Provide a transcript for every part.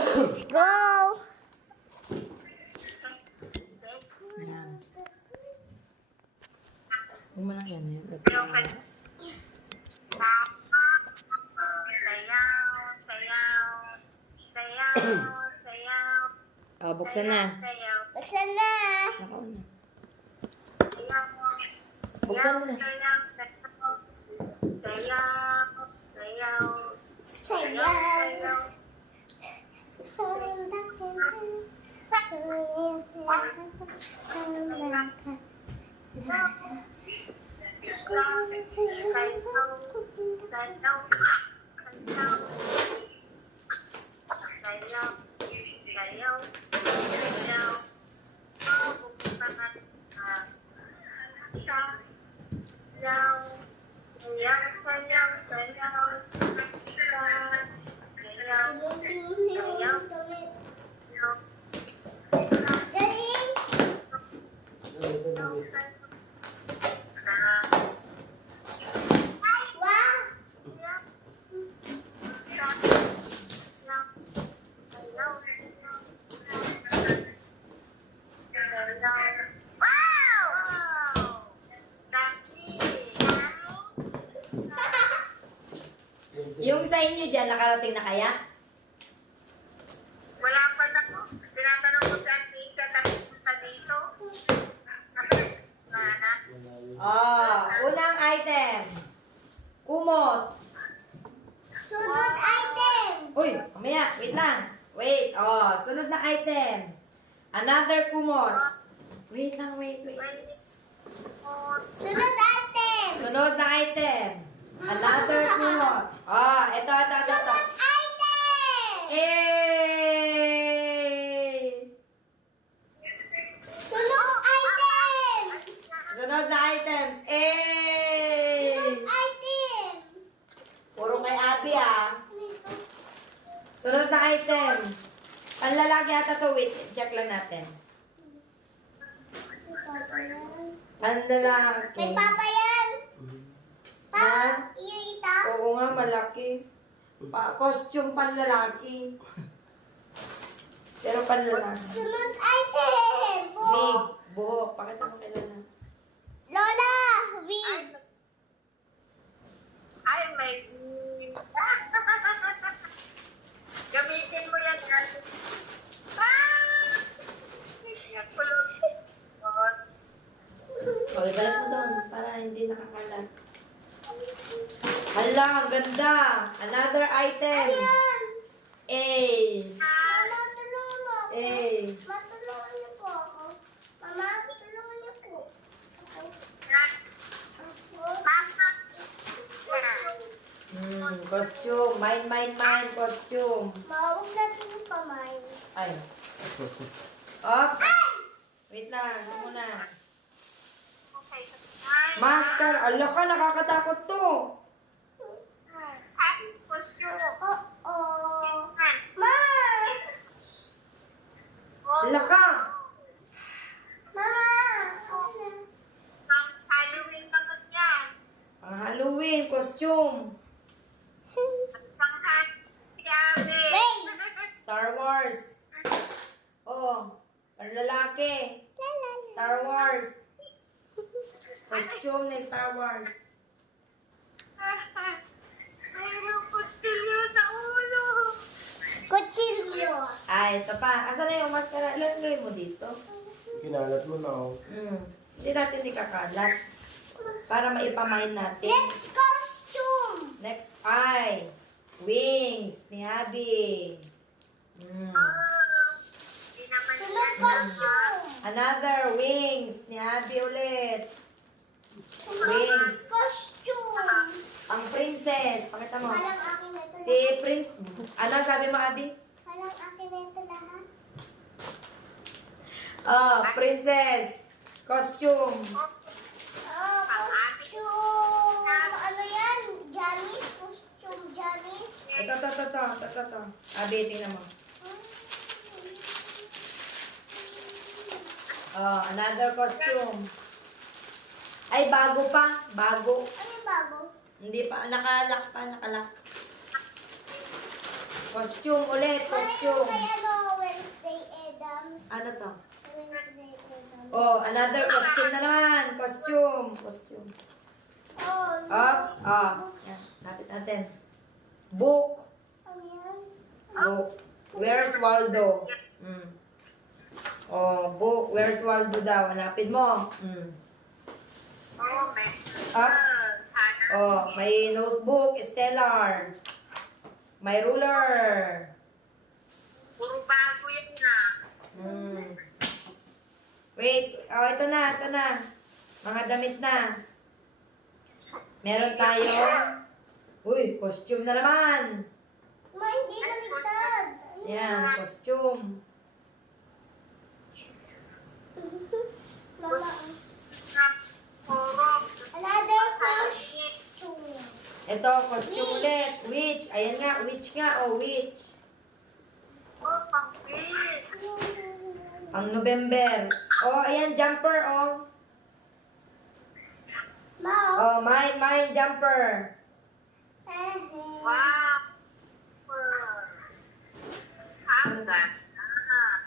Let's go! Ayan. Huwag mo lang yan. Oh, buksan na. Buksan na! Nakaw na. Buksan mo na. Sayaw! Yung sa inyo dyan, nakarating na kaya? Wala pa na po. Tinatanong ko sa Anissa, tapos punta dito. Nana. Oh, unang item. Kumot. Sunod item! Uy, mamaya, wait lang. Wait, oh, sunod na item. Another kumot. Wait lang, wait. Sunod item! Sunod na item. Another kumot. Oh, ito. Sunod item! Eh! Sunod item! Sunod na item. Eh! Sunod item! Puro kay Abby ah. Sunod na item. Panlalaki ata to. Wait, check lang natin. Panlalaki. May papa yan! Ha? Papa, iyo ito? Oo nga, malaki. Costume panlalaki. Pero panlalaki. Sunod item! Wig, buhok. Pakita mo kay Lola. Lola! Wig! Ay, may... Gamitin mo yan. Okay, balat mo doon para hindi nakakalat. Hala, ang ganda. Another item. Yan! A. Mama, tulungan mo ako. A. Matulungan niyo po ako. Mama, tulungan niyo po. Costume. Mine, costume. Mawag natin yung pamay. Ay. Oops. Wait lang. Ito muna. Masker. Ala ka, nakakatakot to. Oh! Ma! Ala ka. Mama! Halloween naman yan. Ang Halloween, costume. Si Abby. Wait! Star Wars. Oh, panlalaki. Star Wars. Costume na Star Wars. Mayroong kutsilyo sa ulo. Kutsilyo! Ay, ito pa. Asan na yung maskara? Ilagay mo dito. Kinalat mo na ako. Hindi natin ikakalat. Para maipamain natin. Next costume! Next ay. Wings ni Abby. Hindi naman Sunod costume! Another wings ni Abby ulit. Sunod costume! Ang princess. Pakita mo. Walang akin na ito Si Prince. Ano sabi mo, Abby? Walang akin na ito lahat. Oh, princess. Costume. Oh, costume! Ano yan? Janice? Costume Janice? Ito. Abby, tingnan mo. Oh, another costume. Ay, bago pa. Bago. Ano yung bago? Hindi pa. Nakalak pa. Costume ulit, costume. Kay ano, Wednesday Adams. Ano to? Wednesday Adams. Oh, another costume na naman. Costume. Costume. Oh, Oops. Ah. Yan. Lapit natin. Book. Ano yan? Book. Where's Waldo? Mm. Oh, book. Where's Waldo daw? Hanapin mo. Mm. Oh, may Ups. Oh, may notebook. Stellar. May ruler. Puro bago yan na. Mm. Wait. Oh, ito na. Ito na. Mga damit na. Meron tayo. Uy, costume na naman. Ma, hindi baligtad. Yan, costume. Mama, Puro. another costume. Ito, costume ulit. Witch. Ayan nga, witch nga. Oh, witch. Oh, pang-wit. Pang November. Oh, ayan, jumper, oh. Ma, Oh, mine, jumper. Wow. Ang ganda.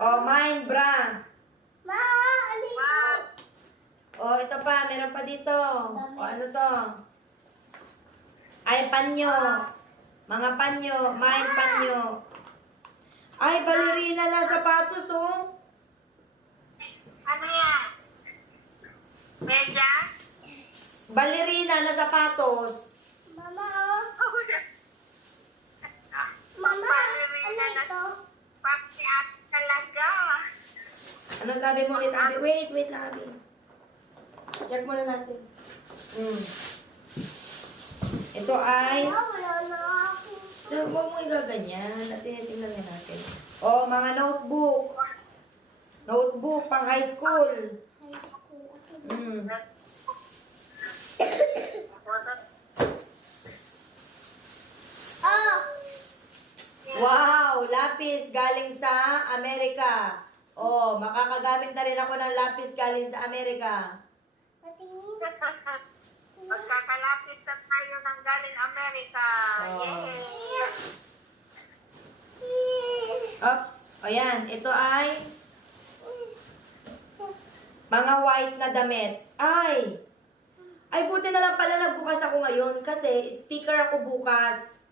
Oh, mine, bra. Ma, ano ito? Wow. Oh, ito pa, meron pa dito. Oh, ano to? Ay, panyo. Mga panyo. Mine, panyo. Ay, balerina na sapatos, oh. Ano yan? Medyas? Balerina na sapatos. Mama, oh. Mama, ano ito? Pati at talaga. Ano sabi mo ulit, Abi? Wait lang, Abi. Check muna natin. Ito ay... Wala na aking Huwag mo igaganyan. Tingnan natin. Oh, mga notebook. Notebook, pang high school. high school. Mm. Oh, Wow! Lapis galing sa Amerika. Oh, makakagamit na rin ako ng lapis galing sa Amerika. patingin. Magkakalapis na tayo ng galing Amerika. Oh. Yay! Oops. O yan, ito ay mga white na damit. Ay, buti na lang pala nagbukas ako ngayon kasi speaker ako bukas.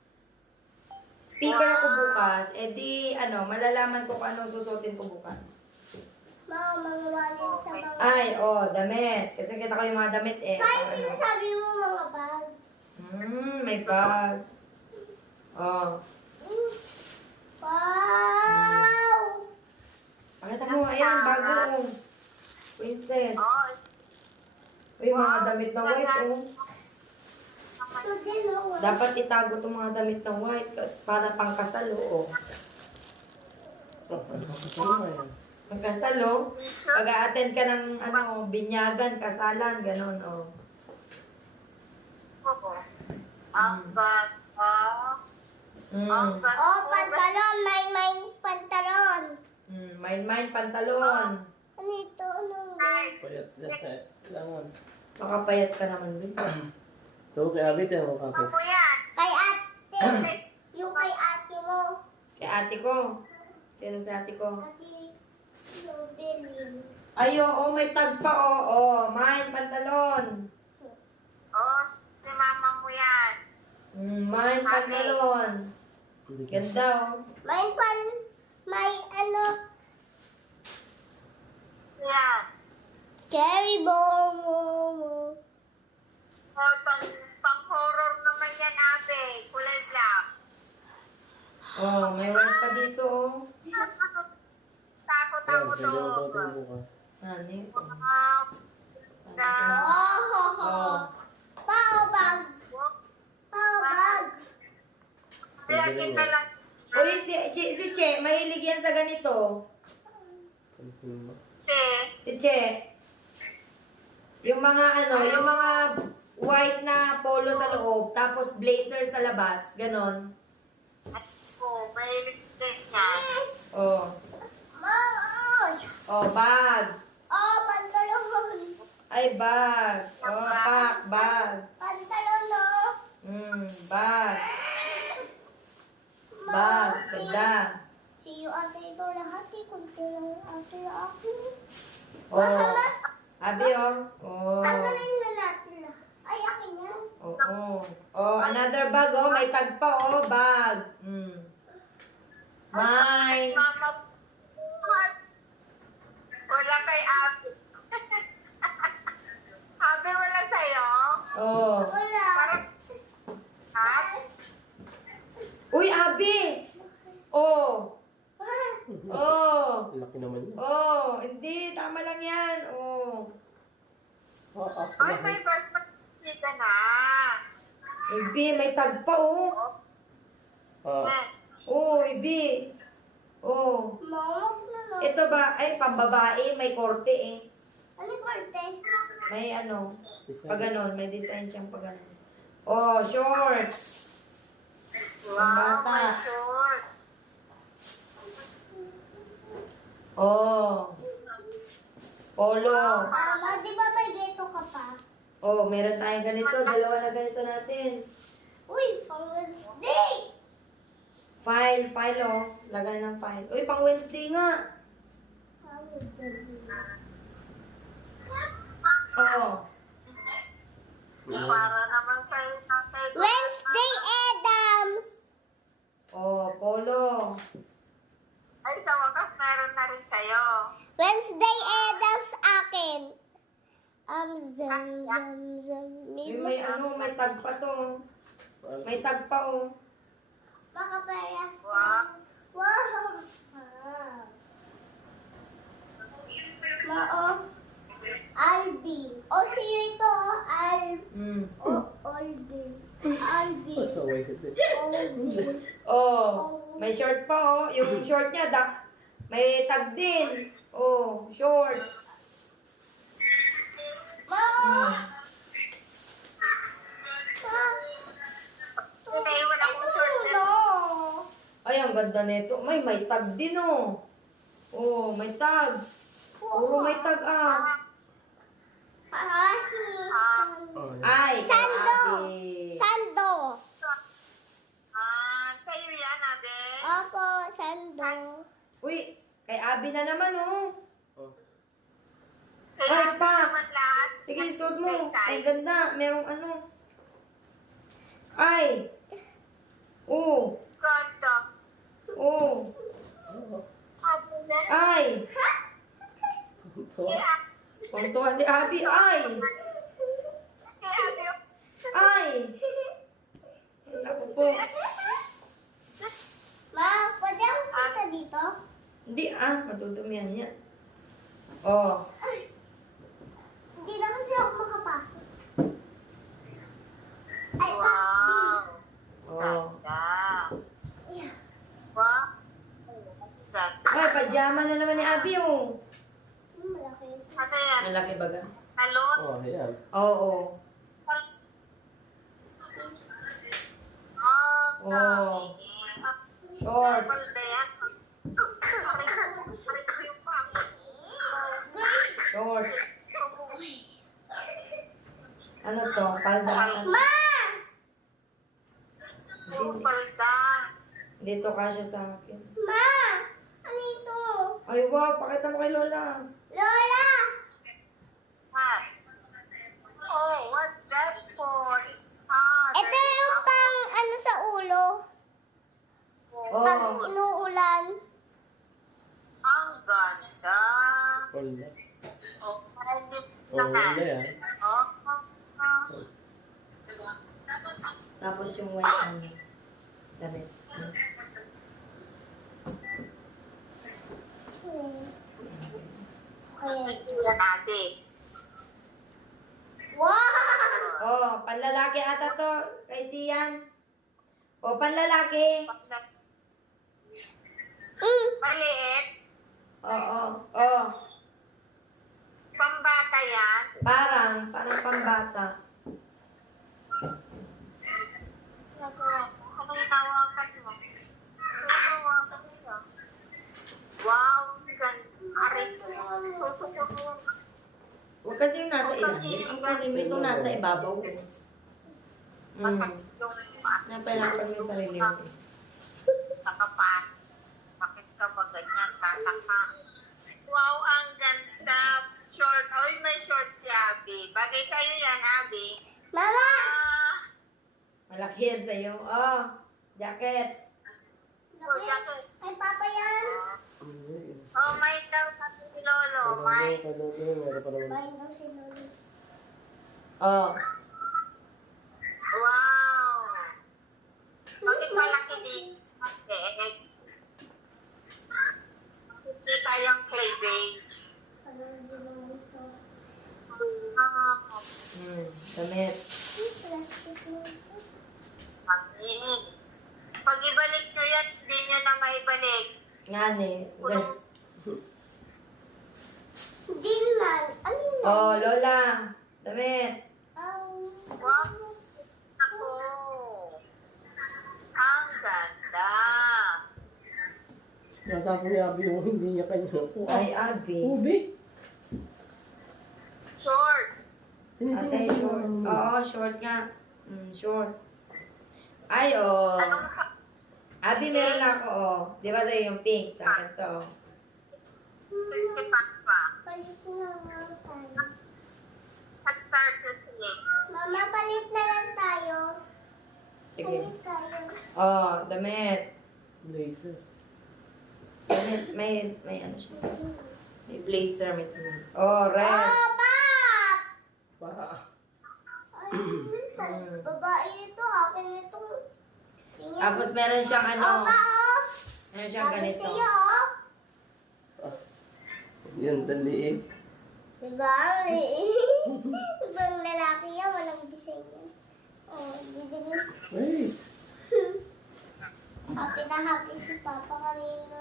Eh di, malalaman ko kung anong susutin ko bukas. Ma, mangwalin sa mga... Ay, oh, damit. Kasi kita ko yung mga damit eh. Kaya sinasabi mo mga bag. May bag. Oh. Wow! Pakita mo, ayan, bago. Oh. Princess. Oh, Uy, mga damit na white, oh. Ito din, oh. Dapat itago itong mga damit na white kasi para pangkasal, oh. Pangkasal, oh. Pag-a-attend ka ng, binyagan, kasalan, ganon, oh. oo. Ang ganda. Ang Mm. ganda. Oh, pantalon. May pantalon. Mine, pantalon. Ano ito? Ano? Payat na tayo. Kailangan. Makapayat ka naman, Will. Ito, kay Abi tayo mo Ano kape. mo yan? Kay ate. Yung kay ate mo. Kay ate ko. Sino si ate ko? Ate Robelin. Ay, oo, may tag pa, oh. Mine, pantalon. Oh, si mama mo yan. Mine, pantalon. Ganda, oh. May ano? Yan. Cherry bomb. Oh, pang-horror naman yan, Abe. Kulay black. Oh, may white pa dito, oh. Takot Yan, ako pwede mo suotin doon. bukas. Ano yun? Wow. Oh, ho, ho. Oh. Pao bag. Pao bag. Kaya kita lang. Uy, si Che, mahilig yan sa ganito. Pansin mo. Si Che. Yung mga yung mga white na polo sa loob, tapos blazer sa labas, ganon. Oh, mahilig din siya. Oh. Ma, ay. Oh, bag. Oh, pantalon. Ay, bag. Oh, bag. Pantalon, oh. Bag. Bag. ate ito lahat eh. Kunti lang ate akin. Oh. Abi, oh. Oh. Tanggalin na natin lahat. Ay, akin yan. Oo. Oh, another bag, oh. May tag pa, oh. Bag. Mine. Mama, wala kay Abby. Abby, wala sa'yo? Oh. Wala. Parang, ha? Uy, Abi! Oh. Oh. Laki naman yun. Oh. Hindi. Tama lang yan. Oh. Ay, may bus, magkita na. Ibi, may tag pa, oh. Eh, Oh, Ibi. Oh. Mawag na lang. Ito ba? Ay, pambabae. May korte, eh. Ano korte? May ano. Isa. Pag ganon. May design siyang pag ganon. Oh, short. wow, bata. may short. Oh. Polo. Mama, di ba may geto ka pa? Oh, meron tayong ganito. Dalawa na ganito natin. Uy, pang Wednesday! File, oh. Lagay ng file. Uy, pang Wednesday nga. Oh. Para naman sa'yo tatay. Wednesday Adams! Oh, polo. Ay, sa wakas, meron na rin sa'yo. Wednesday Adams akin. May ano, may tag pa to. May tag pa, oh. Makaparehas Wow. Wow! Mao. Alvin. O, sino ito? Alvin. Alvin. Pasaway ka din. Alvin. Oh, may short pa, oh. Yung short niya, may tag din. Oh, short. Mao. Naiwan akong short na. No. Ay, ang ganda nito. May tag din, oh. Oh, may tag. Puro may tag, ah. Parasi. Oh, yan. Ay, kay Sando. Abi. Sando. Sa'yo yan, Abe. Opo, sando. Uy, kay Abi na naman, oh. Oh. Kaya Ay, pa. naman lahat. Sige, suot mo. Kay Ay, ganda. Merong ano. Ay. Oh. Ganda. Oh. Oh. Ate na. Ay. Ito. Kaya, Puntuwa si Abi. Ay. kaya Abe. Ay. Naku po. Ma, pwede ako punta dito? Hindi, matutumihan yan. Oh. Hindi na kasi ako makapasok. Ay, Wow. Oh. Ganda. Yeah. Wow. Ganda. Ay, pajama na naman ni Abi, oh. Malaki. Ano yan? Malaki baga? Talon? Oh, ayan. Oo. Oh. Short. Palda yan. Aray ko yung pangit. Short. Ano to? Palda. Ma! Yung palda. Dito kasya sa akin. Ma! Ano ito? Ay, wow. Pakita mo kay Lola. Lola! What? Oh, what's that for? Ito yung pang ano sa ulo. Oh. Pag inuulan. Ang ganda. Wala. Oh, pwede Oh, wala yan. Oh, Tapos yung white ano. Damit. Okay. yan ate. Wow! Oh, panlalaki ata to. Kay Sian. Oh, panlalaki. Maliit. Oo. Oh. Pambata yan. Parang pambata. Ano yung tawakan mo? Ano yung tawakan nila? Wow, ganda. Aray ko. Susuko mo yung Huwag kasi yung nasa ilalim. Ang kunin mo itong nasa ibabaw. masakit yung Napalapan mo yung sarili mo. nakapan. Bakit ka ba Ah, wow, ang ganda. Short. Oy, may short si Abby. Bagay sa'yo yan, Abby. Mama! Ah, Malaki yan sa'yo. Oh, jacket. Laki. Ay, papa yan. Hindi. oh, may daw sabi ni Lolo. May. Meron pa naman. Bahin daw si Lolo. Oh. Wow. Bakit malaki din? Kasi, kita yung clay beige. Ano din naman ito? Ah, Damit. Plastic mo ito. Pangin. Pag ibalik nyo yan, hindi nyo na maibalik. Nga ni. Hindi man. Ano yun? Oh, Lola. Damit. Wow. Ako. Ang ganda. Natapos ni Abby yung hindi niya kanya po. Ay, Abby. Ubi. Short. Ate, short. Oo, short nga. Short. Ay, oh. Anong sa... Abby, meron ako, oh. Di ba sa'yo yung pink? Sa akin to. Sipat pa. Palit na lang tayo. At start to sing. Mama, palit na lang tayo. Sige. Palit tayo. Oh, damit. Blazer. Damit. May ano siya. May blazer, may damit. Oh, red. Oh, Pap! Para. Ay, babae ito. Akin ito. Tingnan. Tapos meron siyang ano. Oh, pa, oh. Meron siyang Sabi ganito. sa'yo, oh. Yan, daliig. Diba? Ibang lalaki yan, walang design yan. Oh, didili. Wait. Happy na happy si Papa kanina.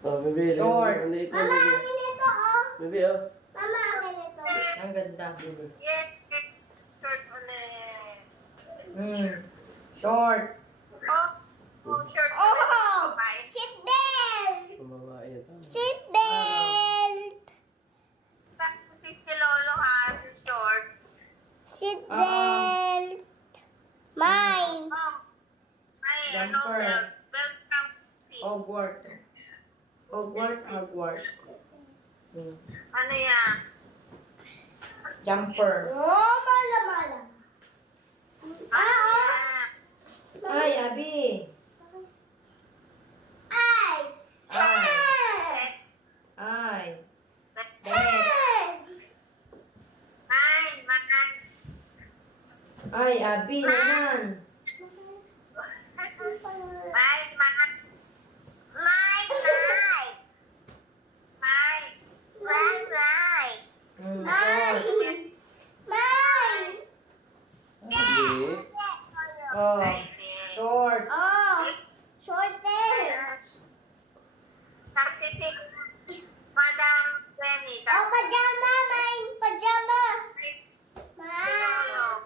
Oh, baby. Short. Daliig na, Mama, baby. akin ito, oh. Baby, oh. Mama, akin ito. Ang ganda. Yes, short ulit. Short. Oh, short Oh! ulit. Bye. Seat belt! Pamabae yan. Seat belt! Tapos si Lolo ha, short. Seat belt! Mine! Ay, Jumper. Welcome to Hogwarts. Hogwarts. Ano yan? Jumper. Oh, mala. Ano oh. yan? Ay, Abby. Ay! Ay. Ay! Ay. Mine, mine. Ay, Abby naman. Mine, mine. Mine, mine. Mine. Mine, mine. Short. Mine! Abby. Oh. Short. Oh! Short hair! 36, Madam Penny. Oh, pajama! Mine! Pajama! Mine!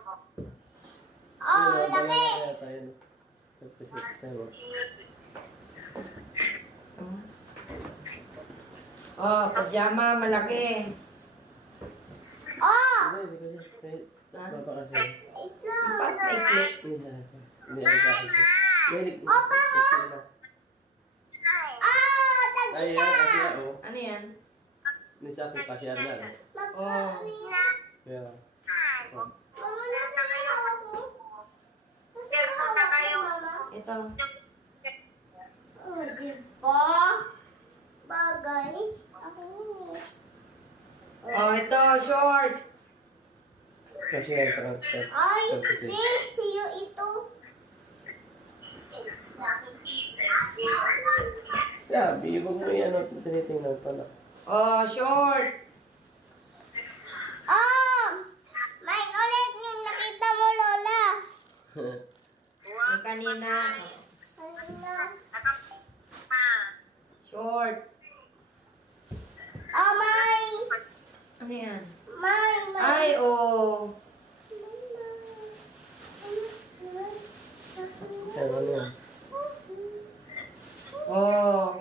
Oh, laki! Tayo. 56 tayo. Oh, pajama, malaki. Oh! Hindi, hindi kasi. Papa kasi. Ito! Parang maikli. Hindi siya. Hindi siya. Hindi. Opa, Oh! Ay, Tag-isa! yan. Kasi yan, oh. Ano yan? Hindi sa akin kasi yan na. Magkano Kaya. Mama, nasa yung hawak mo? Nasa yung Pero hawak kayo. mo, Mama? Ito. Oh, diba? Bagay. Akin yun eh. Oh, ito, short. Kasi yan. Ay, 36. di, sa'yo ito. Sabi, huwag mo yan. Tinitingnan pala. Oh, short. Oh! Mine ulit yung nakita mo, Lola. Yung kanina. Ano na? Short. Oh, mine! Ano yan? Mine! Ay, oh. Kaya ano yan? Oh.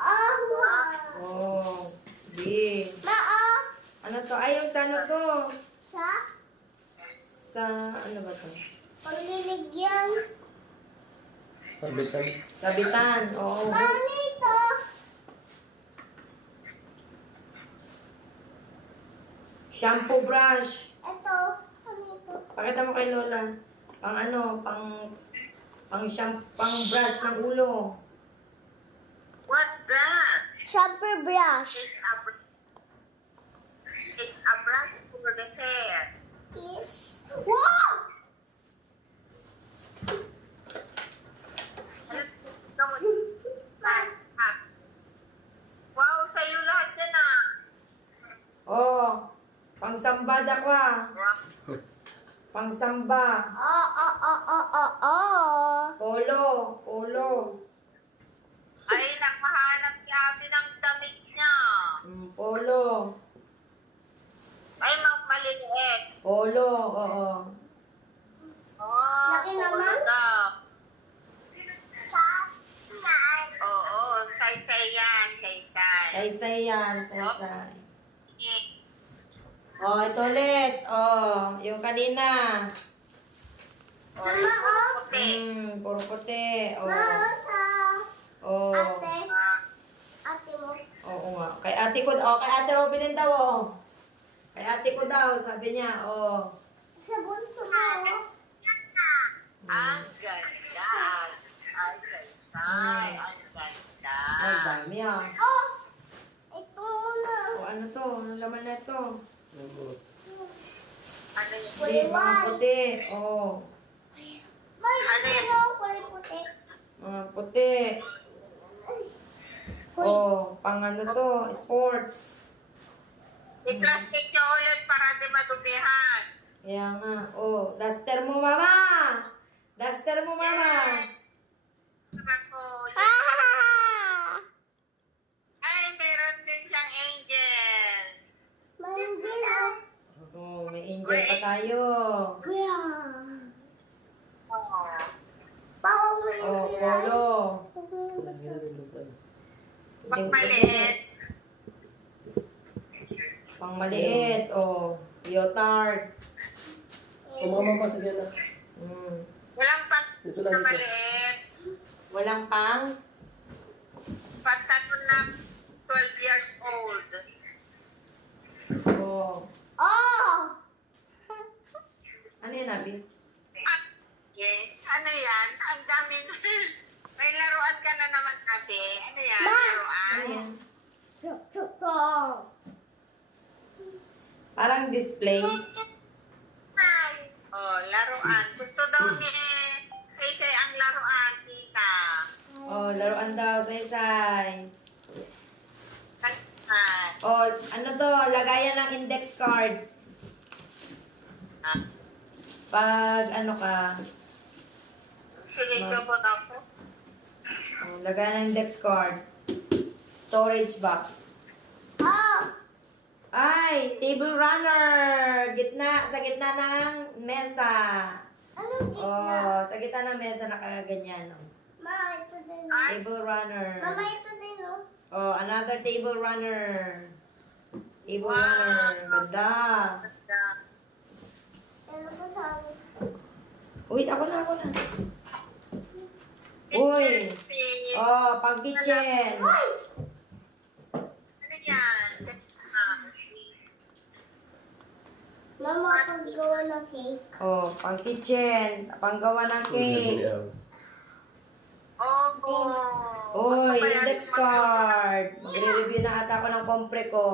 Oh, wow. Oh. Di. Ma, oh! Ano to? Ay, yung sa ano to? Sa? Sa, ano ba to? Pagliligyan. Sabitan. Sabitan. Oo. Ano ito? Shampoo brush. Ito. Ano ito? Pakita mo kay Lola. Pang ano, pang shampoo, pang brush ng ulo. What's that? Shampoo brush. It's a brush for the hair. Is. Wow! Wow, sa'yo lahat yan ah. Oh, pang sambada ka. Wow. Pang samba. Polo. Polo. Ay, nakahanap si Abby ng damit niya. Polo. Ay, maliliit. Polo, oo. Oh, Laki naman. daw. Oo, say yan, say. Saysay yan, saysay. Oh, ito ulit. Oh, yung kanina. Mama, oh. Puti. Puro puti. Oh. Mama, sa Oh. ate. Ah, Ate mo. Oo nga. Kay ate ko, kay ate Robin din daw, oh. Kay ate ko daw, sabi niya, oh. Sa bunso mo. ang ganda. Ay, say. Ang ganda. Ay, dami ah. Oh! Ito muna. O ano to? Ano laman na ito? Ano yun? Kulay Mga white. puti. Oh. May Ano yan? ano, kulay puti. Mga puti. Hoy. Oh, pang ano to? Sports. I-plastic nyo ulit para di madumihan. Kaya nga. Oh, duster mo, mama! Duster mo, mama! Ako, Ah! ay, meron din siyang angel. Mandiyan. Oh, may angel pa tayo. Kuya. Oo. Bawal mo yun Oh, sila. polo. Pag maliit, Pang maliit. Oh, leotard. Kumama pa, sige na. walang Dito pantalon lang na ito. maliit. Walang pang? Pantalon na 12 years old. Oh. Oh! Ano yun, Abi? Ah, yes. Ano yan? Ang dami na. May laruan ka na naman, ate. Ano yan? Ma! Laruan? Ano yan? Chukchukong. Parang display. Oh, laruan. Gusto daw ni Say ang laruan, tita. Oh, laruan daw, saysay. Kantan. Oh, ano to? Lagayan ng index card. Ah, Pag ano ka, sige, sabot ako. oh, lagayan ng index card. Storage box. Oh! Ay, table runner. Sa gitna ng mesa. Anong gitna? Oh, sa gitna ng mesa nakaganyan. Oh. Ma, ito din. Ay, Table runner. Mama, ito din, oh. Oh, another table runner. Table Wow. runner. Ganda. ganda. Ano po sa akin? Uy, ako na. Uy. Kitchen. Oh, pang kitchen. Uy! Ano yan? Ah, Mama, paggawa ng cake. Oh, pang kitchen. Panggawa ng cake. oh. Uy, index card. Magre-review na ata ako ng kompre ko.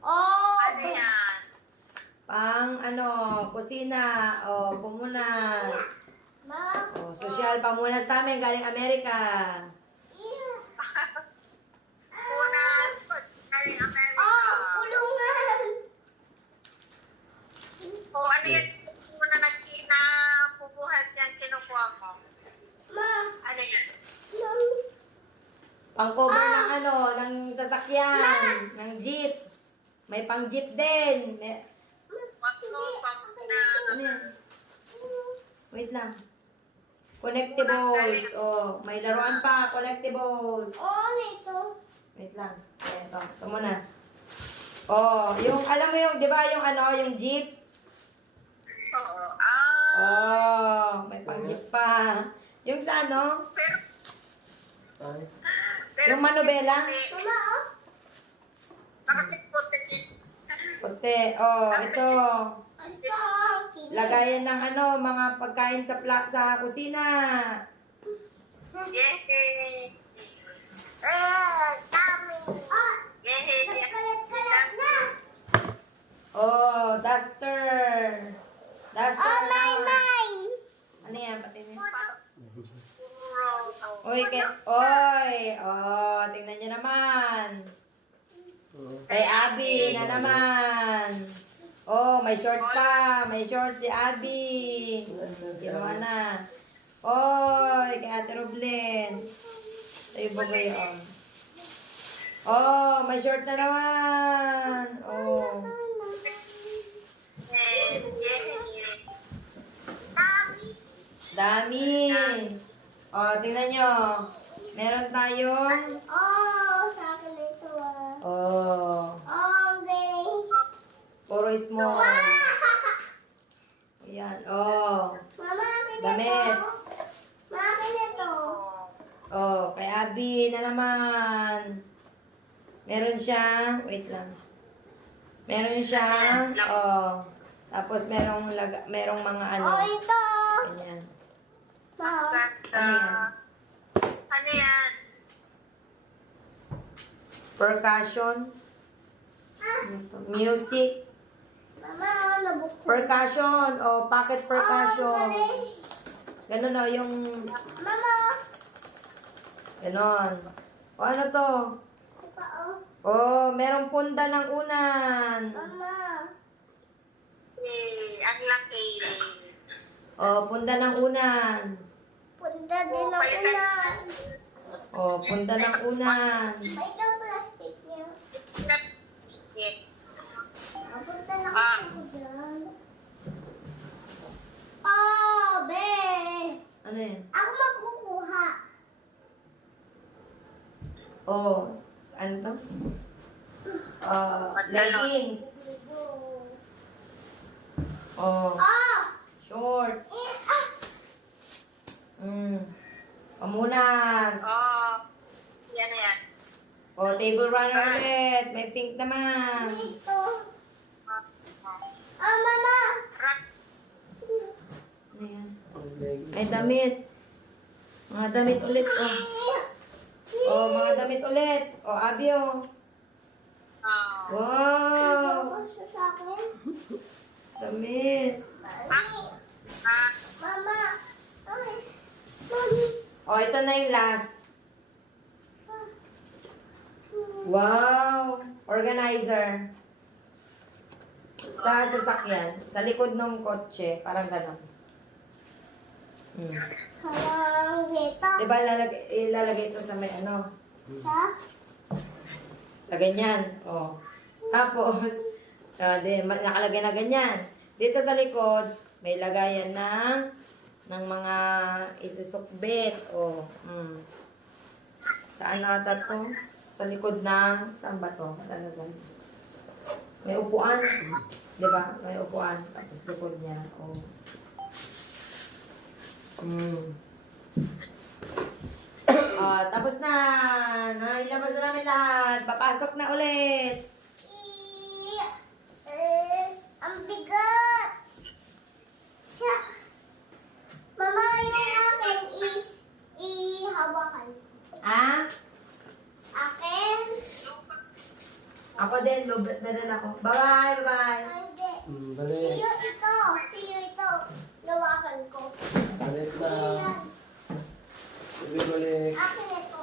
Oh! Ano yan? Pang ano, kusina. Oh, pumunas. Ma, Oh, social pamunas namin galing Amerika. Punas. Galing Amerika. oh, kulungan! Oh, ano yan? Hindi mo na pubuhat yan, kinukuha mo. Ma, Ano yan? Pang cover ng ano, ng sasakyan, ng jeep. May pang jeep din. Wag mo, pamuna. Ano yan? Wait lang. Connectables. Oh, may laruan pa, connectables. oh, ano ito? Wait lang. Ito, ito muna. Oh, yung, alam mo yung, di ba yung ano, yung jeep? Oo. Ah. Oh, may pang jeep pa. Yung sa ano? Ay. Yung manobela? Mama, oh. Bakit puti? Puti. Oh, ito. Ito, oh. Kini. Lagayan ng ano, mga pagkain sa kusina. Yehey! Dami. Oh, Yehey! kalat-kalat na. Oh, duster. Duster Oh, na. mine. Ano yan? Pati niya. Puro. Oy, oy. Oh, tingnan niyo naman. Kay Abby na naman. Oh, may short pa. May short si Abby. Ginawa na. Oy, kay Ate Roblin. Tayo ba ba yun? Oh, may short na naman. Oh. Yehey! Dami. Oh, tingnan nyo. Meron tayong... Oh, sa akin na ito, ah. Oh, Oh, galing. puro small. Ayan. Oh. Mama, akin na Damit. ito. Mama, akin na ito. Oh, kay Abby na naman. Meron siyang... Wait lang. Meron siyang... Oh. Tapos merong mga ano. Oh, ito. Ganyan. Mama. Ganda. Ano yan? Percussion. Ano to? Music. Mama, oh, nabuksan. Percussion. Oh, pocket percussion. Oh, galing. Ganun o, yung... Mama. Ganon. O, ano to? Ito pa, oh. Oh, merong punda ng unan. Mama. Ang laki. Oh, punda ng unan. Punta din ako na. Oh, punda ng unan. May ito plastic niya. Punta na Ah. ako dyan. Oh, be. Ano yan? Ako magkukuha. Oh, ano to? Leggings. Oh, Oh! short. Ah! Pamunas. Oh. Yan na yan. Oh, table runner ulit. May pink naman. Ito. Oh, mama. Rat. Ano yan? Ay, damit. Mga damit ulit, oh. Oh, mga damit ulit. Oh, Abby, oh. Oh. Wow! Gusto sa akin? Damit. Mama. Ay. Mami. Oh, ito na yung last. Wow! Organizer. Sa sasakyan. Sa likod ng kotse. Parang gano'n. Halang dito. Diba ilalagay ito sa may ano? Sa? Sa ganyan. Oh. Tapos, nakalagay na ganyan. Dito sa likod, may lagayan ng mga isusukbit. Oh. Saan nata to? Sa likod ng, saan ba to? Malalagay. May upuan. Diba? May upuan. Tapos likod niya. Oh. Tapos na. Nailabas na namin lahat. Papasok na ulit. Ang bigat. Mama, yung akin is ihawakan. Ah? Akin? Ako din. Lubrat na din ako. Bye-bye. Bye-bye. Hindi. Balik. Siyo ito. Siyo ito. Lawakan ko. Balik na. Yan. Balik. Akin ito.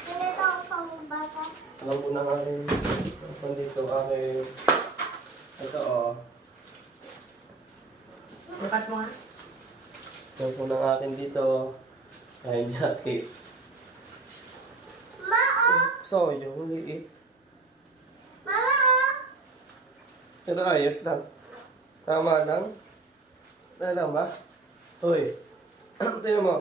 Ganito ang pangbata. Alam ko na nga rin. Kung dito aking... Ito oh. Sukat mo nga. Alam ko na nga akin dito. Ay, jacket. Ma, oh! So, yung liit. Mama, oh! Pero ayos lang. Tama lang. Tama lang ba? Uy. Tingnan mo.